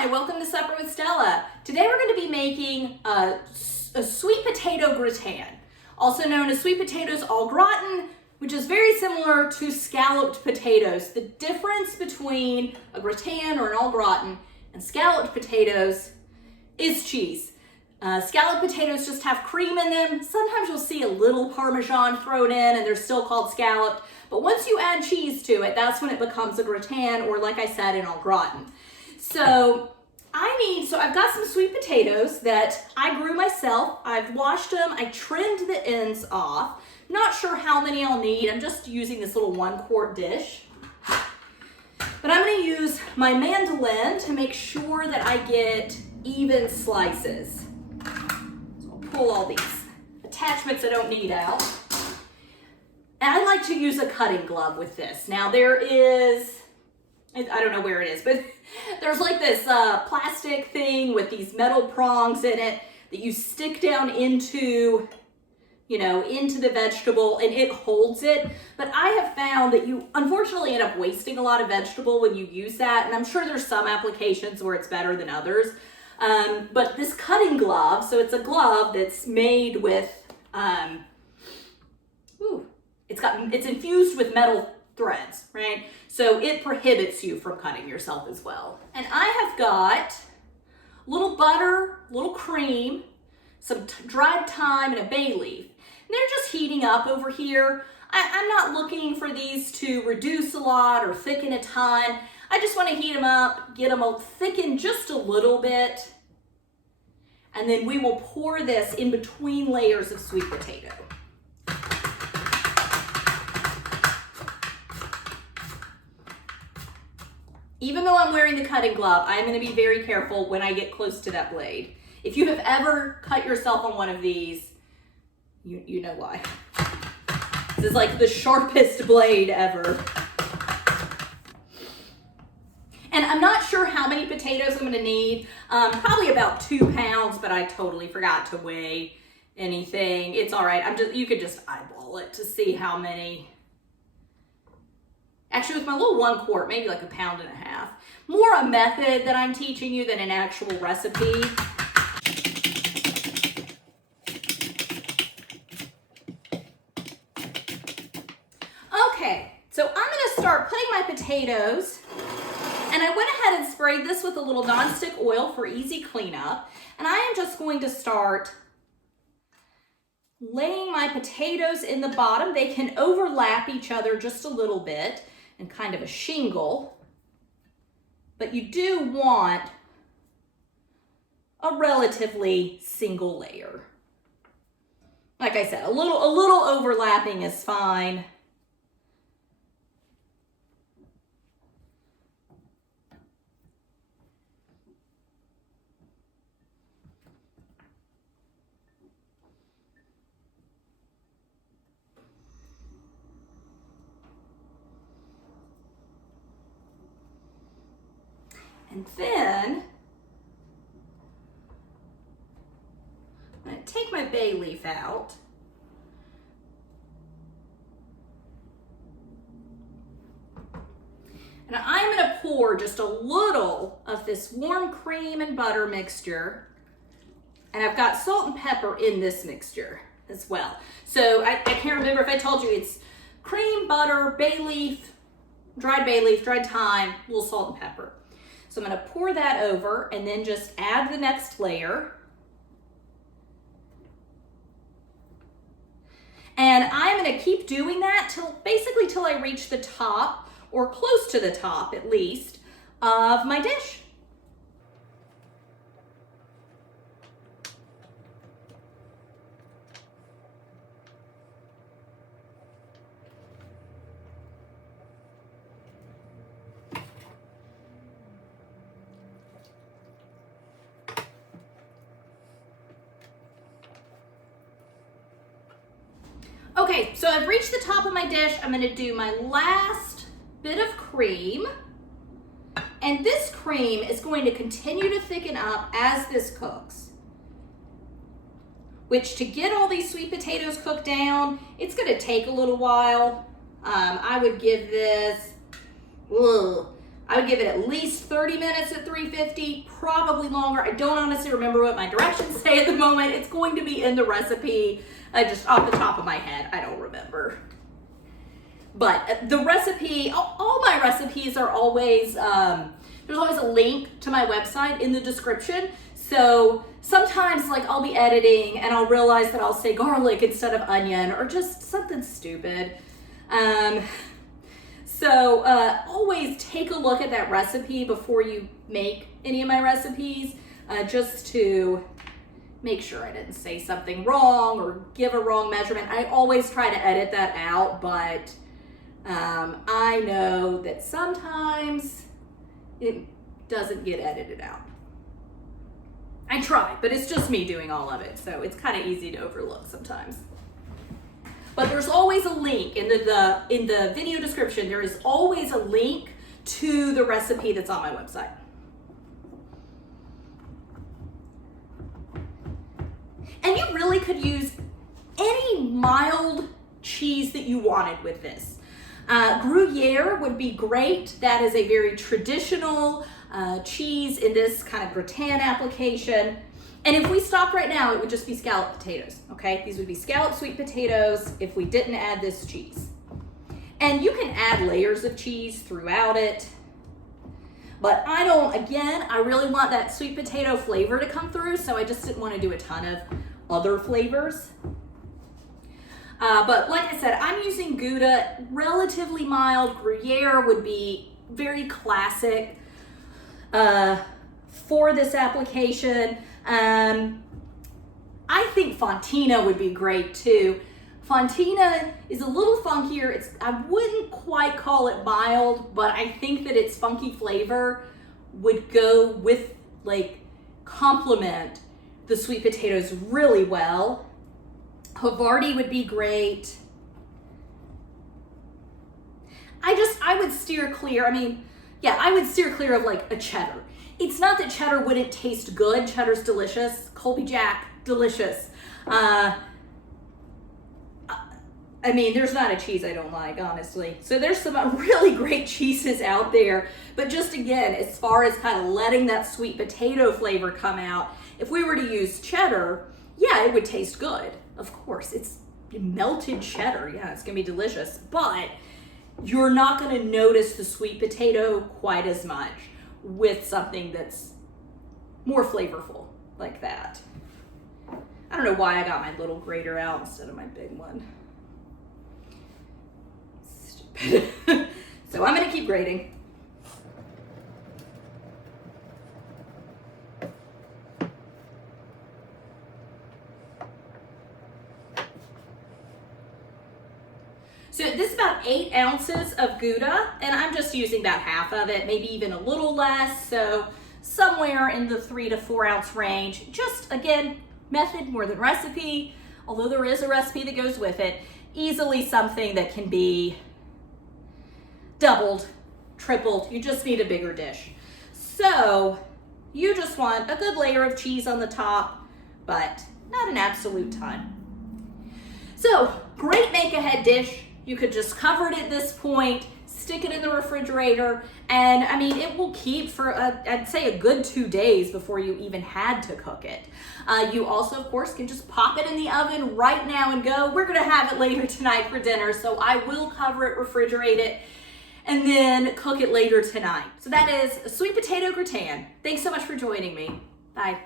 Hi, welcome to Supper with Stella. Today we're going to be making a sweet potato gratin, also known as sweet potatoes au gratin, which is very similar to scalloped potatoes. The difference between a gratin or an au gratin and scalloped potatoes is cheese. Scalloped potatoes just have cream in them. Sometimes you'll see a little Parmesan thrown in and they're still called scalloped. But once you add cheese to it, that's when it becomes a gratin, or like I said, an au gratin. So I've got some sweet potatoes that I grew myself. I've washed them. I trimmed the ends off. Not sure how many I'll need. I'm just using this little 1-quart dish. But I'm going to use my mandolin to make sure that I get even slices. So I'll pull all these attachments I don't need out. And I like to use a cutting glove with this. Now there is, I don't know where it is, but there's like this plastic thing with these metal prongs in it that you stick down into, into the vegetable and it holds it. But I have found that you unfortunately end up wasting a lot of vegetable when you use that. And I'm sure there's some applications where it's better than others. But this cutting glove, so it's a glove that's made with, it's infused with metal threads, right? So it prohibits you from cutting yourself as well. And I have got a little butter, a little cream, some dried thyme, and a bay leaf. And they're just heating up over here. I'm not looking for these to reduce a lot or thicken a ton. I just want to heat them up, get them thickened just a little bit. And then we will pour this in between layers of sweet potato. Even though I'm wearing the cutting glove, I'm going to be very careful when I get close to that blade. If you have ever cut yourself on one of these, you know why. This is like the sharpest blade ever. And I'm not sure how many potatoes I'm going to need. Probably about 2 pounds, but I totally forgot to weigh anything. It's all right. You could just eyeball it to see how many. Actually, with my little 1 quart, maybe like 1.5 pounds. More a method that I'm teaching you than an actual recipe. Okay, so I'm gonna start putting my potatoes, and I went ahead and sprayed this with a little nonstick oil for easy cleanup. And I am just going to start laying my potatoes in the bottom. They can overlap each other just a little bit and kind of a shingle, but you do want a relatively single layer. Like I said, a little overlapping is fine. And then I'm going to take my bay leaf out. And I'm going to pour just a little of this warm cream and butter mixture. And I've got salt and pepper in this mixture as well. So I can't remember if I told you, it's cream, butter, bay leaf, dried thyme, a little salt and pepper. So I'm going to pour that over and then just add the next layer. And I'm going to keep doing that basically till I reach the top, or close to the top at least, of my dish. Okay, so I've reached the top of my dish. I'm going to do my last bit of cream. And this cream is going to continue to thicken up as this cooks. Which, to get all these sweet potatoes cooked down, it's going to take a little while. I would give this, I would give it at least 30 minutes at 350, probably longer. I don't honestly remember what my directions say at the moment. It's going to be in the recipe, just off the top of my head. I don't remember. But the recipe, all my recipes are always, there's always a link to my website in the description. So sometimes like I'll be editing and I'll realize that I'll say garlic instead of onion or just something stupid. So always take a look at that recipe before you make any of my recipes, just to make sure I didn't say something wrong or give a wrong measurement. I always try to edit that out, but I know that sometimes it doesn't get edited out. I try, but it's just me doing all of it, so it's kind of easy to overlook sometimes. But there's always a link in the video description. There is always a link to the recipe that's on my website. And you really could use any mild cheese that you wanted with this. Gruyere would be great. That is a very traditional cheese in this kind of gratin application. And if we stopped right now, it would just be scalloped potatoes, okay? These would be scalloped sweet potatoes if we didn't add this cheese. And you can add layers of cheese throughout it. But I really want that sweet potato flavor to come through, so I just didn't want to do a ton of other flavors. But like I said, I'm using Gouda, relatively mild. Gruyere would be very classic for this application. I think Fontina would be great too. Fontina is a little funkier. I wouldn't quite call it mild, but I think that its funky flavor would go with, complement the sweet potatoes really well. Havarti would be great. I would steer clear. I would steer clear of a cheddar. It's not that cheddar wouldn't taste good. Cheddar's delicious. Colby Jack, delicious. There's not a cheese I don't like, honestly. So there's some really great cheeses out there. But just again, as far as kind of letting that sweet potato flavor come out, if we were to use cheddar, yeah, it would taste good. Of course, it's melted cheddar. Yeah, it's gonna be delicious. But you're not gonna notice the sweet potato quite as much with something that's more flavorful like that. I don't know why I got my little grater out instead of my big one. Stupid. So I'm gonna keep grating. So this is about 8 ounces of Gouda, and I'm just using about half of it, maybe even a little less, so somewhere in the 3 to 4 ounce range. Just, again, method more than recipe, although there is a recipe that goes with it. Easily something that can be doubled, tripled. You just need a bigger dish. So you just want a good layer of cheese on the top, but not an absolute ton. So, great make-ahead dish. You could just cover it at this point, stick it in the refrigerator, and it will keep for, I'd say, a good 2 days before you even had to cook it. You also, of course, can just pop it in the oven right now and go. We're gonna have it later tonight for dinner, so I will cover it, refrigerate it, and then cook it later tonight. So that is a sweet potato gratin. Thanks so much for joining me. Bye.